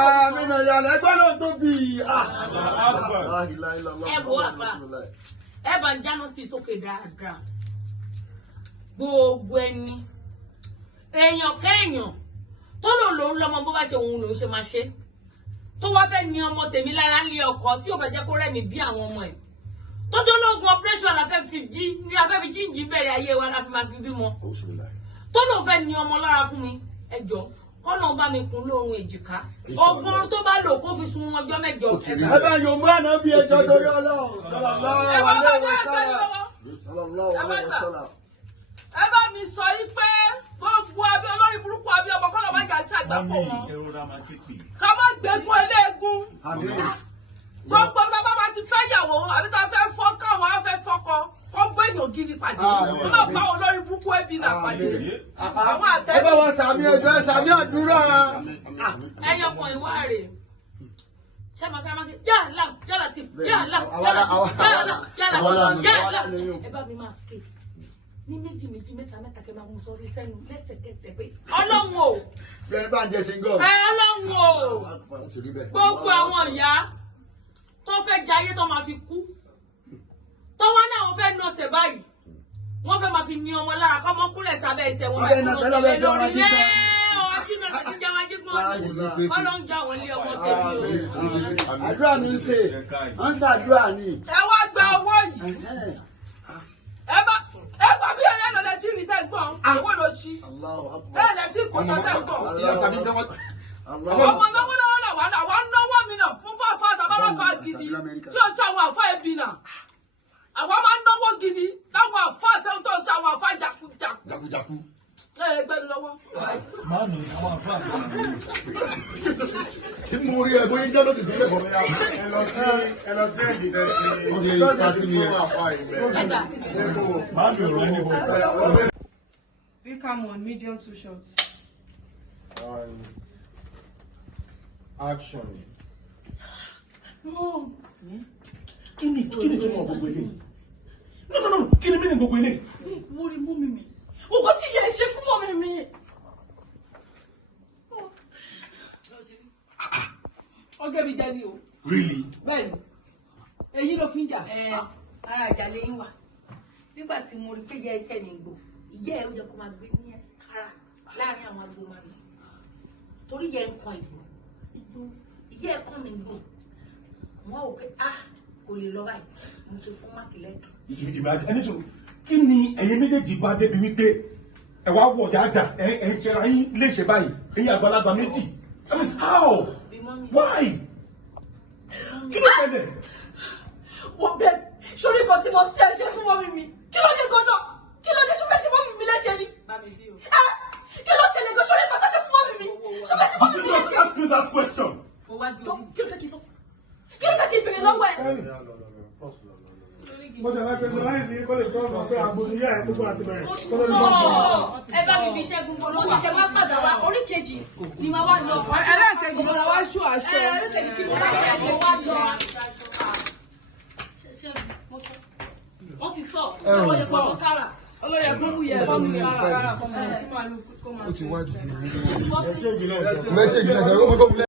àmín ya ẹgbẹ́ náà tó bí ẹ wo àgbà ẹ bá ń jáná sí sókè dáadáa gbogbo ẹni èèyàn kéèyàn tó lòun lọmọ bó bá ṣe òun lòun ṣe máa ṣe tó wá fẹ́ ní ọmọ tèmi lára ní ọkọ tí ò fẹ́ jẹ́ kó rẹ́mi bí àwọn ọmọ ẹ̀ tó tó lóògùn operation la fẹ́ fi jíǹjì bẹ̀rẹ̀ ayé wa la fi máa fi bímọ tó lòun fẹ́ ní ọmọ lára fún mi ẹjọ́ kọ́nà bá mi kún lóorun èjìká ọgbọ́n tó bá lò kó fi sun ọjọ́ mẹ́jọ ẹ bá yóò mú àná bí ẹjọ́ torí Ọlọ́run ẹ bá mi sọ yí pé gbogbo abẹ olórí burúkú abẹ ọmọ kọ́nà bá jà tí àgbà pọ̀ mọ́ ká má gbẹ́gun eléegun gbogbo ọmọ bá ti fẹ́ yàwó àbí tá a fẹ́ fọ́ káwọn á fẹ́ fọ́kọ kó gbé èèyàn gidi pàdé kó má bá olórí burúkú ẹbí náà pàdé àwọn àtẹ. ẹ bá wa sàmì ẹgbẹ́ sàmì àdúrà. ẹyọ kan ìwà rè ṣé máa fẹ́ máa kí yálà tí yálà ẹ bá mi máa ké ní méjì mẹ́ta kẹ́ máa mú sọ́rí sẹ́nu lẹ́sẹ̀kẹsẹ̀ pé Ọlọ́run o. bẹ́ẹ̀ bá ń jẹ single. Ọlọ́run o gbogbo àwọn ìyá tó fẹ́ jayé tó máa fi kú tó wá náà wọ́n fẹ́ nọ́ọ̀sẹ̀ báyìí wọ́n fẹ́ máa fi ní ọmọ lára kọ́ mọ́ kúlẹ̀ sábẹ́ ẹsẹ̀ wọn báyìí nọ́ọ̀sẹ̀ lórí ọlọ́njà wọlé ọmọ tèmi o. àdúrà mi ń ṣe ń ṣàdúrà ni. ẹ wá gba owó yìí ẹ gbà bí ẹyẹ lọ lẹ tí rí tẹ gbọ́n owó ló ṣí ẹ lẹ tí kò tọ tẹ gbọ́n. ọmọ náwó náà wà náwó mi náà fún fàáfà àtàbálà fà gidi tí ó ṣe àwọn àfà ẹbí náà àwọn máa ń náwó gidi láwọn àfà àtẹ̀wọ́n tó ṣe àwọn àfà jàkújàkú. ẹ gbẹdú lọ́wọ́. Mami, àwọn àfà. tí mo rí ẹ bóyá jẹ́ ló ti sílẹ̀ bọ̀ bóyá ẹ lọ sí ẹ̀dì tẹ̀sí fún àfà ìgbẹ́. Mami ò rẹ́ níbo. Big cam on, medium, too short. Action. Mom. Kí ni tó mọ̀ gbogbo ilé? No, kí ni mí ní gbogbo ilé? Mo rí mọ́mì mi. Nǹkan tí ìyá ẹ ṣe fún mọ́mì mi. Ọgẹ́ mi jẹ́ ni o. Really? Bẹ́ẹ̀ni, èyí ló fi ń jà. Ara ìjà lẹ́yìn wà nígbà tí mo rí pé ìyá ẹsẹ̀ mi gbò ìyá ẹ̀ ó jẹ́ kó máa gbé ní kára láàrin àwọn àgbo máa mi torí ìyá ẹ̀ ń kan ìgbò ìyá ẹ̀ kàn mí gbò wọ́n ò pé kò lè lọ báyìí mo ṣe fún mákìlẹ́kì. Ìgbìmọ̀ ẹni sọ̀rọ̀ kí ni ẹ̀yin méjèèjì bá débi wípé ẹ wá wọ̀ yájà ẹ ń ṣẹra yín léṣe báyìí ẹ̀yin àgbàlagbà méjì. I mean, how? Why? Kí ló ṣẹlẹ̀? Wọ́n bẹ sórí kan tí mo ti ṣe fún mọ́mì mi. Kí ló dé gan-an? Kí ló dé ṣọ́fẹ́ ṣe mọ́mì mi léṣe ni? Kí ló ṣẹlẹ̀ gan sórí kan tó ṣe fún mọ́mì mi? Ṣọ́fẹ́ ṣe mọ́mì mi léṣe. Just ask me that question. Kí ló fẹ́ kí n sọ? Kí ló fẹ́ kí n bèrè lọ́wọ́ ẹ̀? mo jẹ́ láti pèsè láì sí kó lè tọ́ ọ̀nà pé àbúrò yẹ́ ẹ̀ gbogbo àti bẹ̀rẹ̀. ẹ bá mi fi ṣẹ́gun bọ́ ló ṣiṣẹ́ wá padà wá orí kejì ni màá wá lọ. ẹlẹ́ẹ̀kejì mo lọ wá ṣó aṣọ. orí kejì tí mo bá ṣe ni mo wá lọ. wọ́n ti sọ ọwọ́ yẹ fọwọ́ kára. olóyè gbogbo yẹ fọmù kára ó ti wájú. méjèèjì náà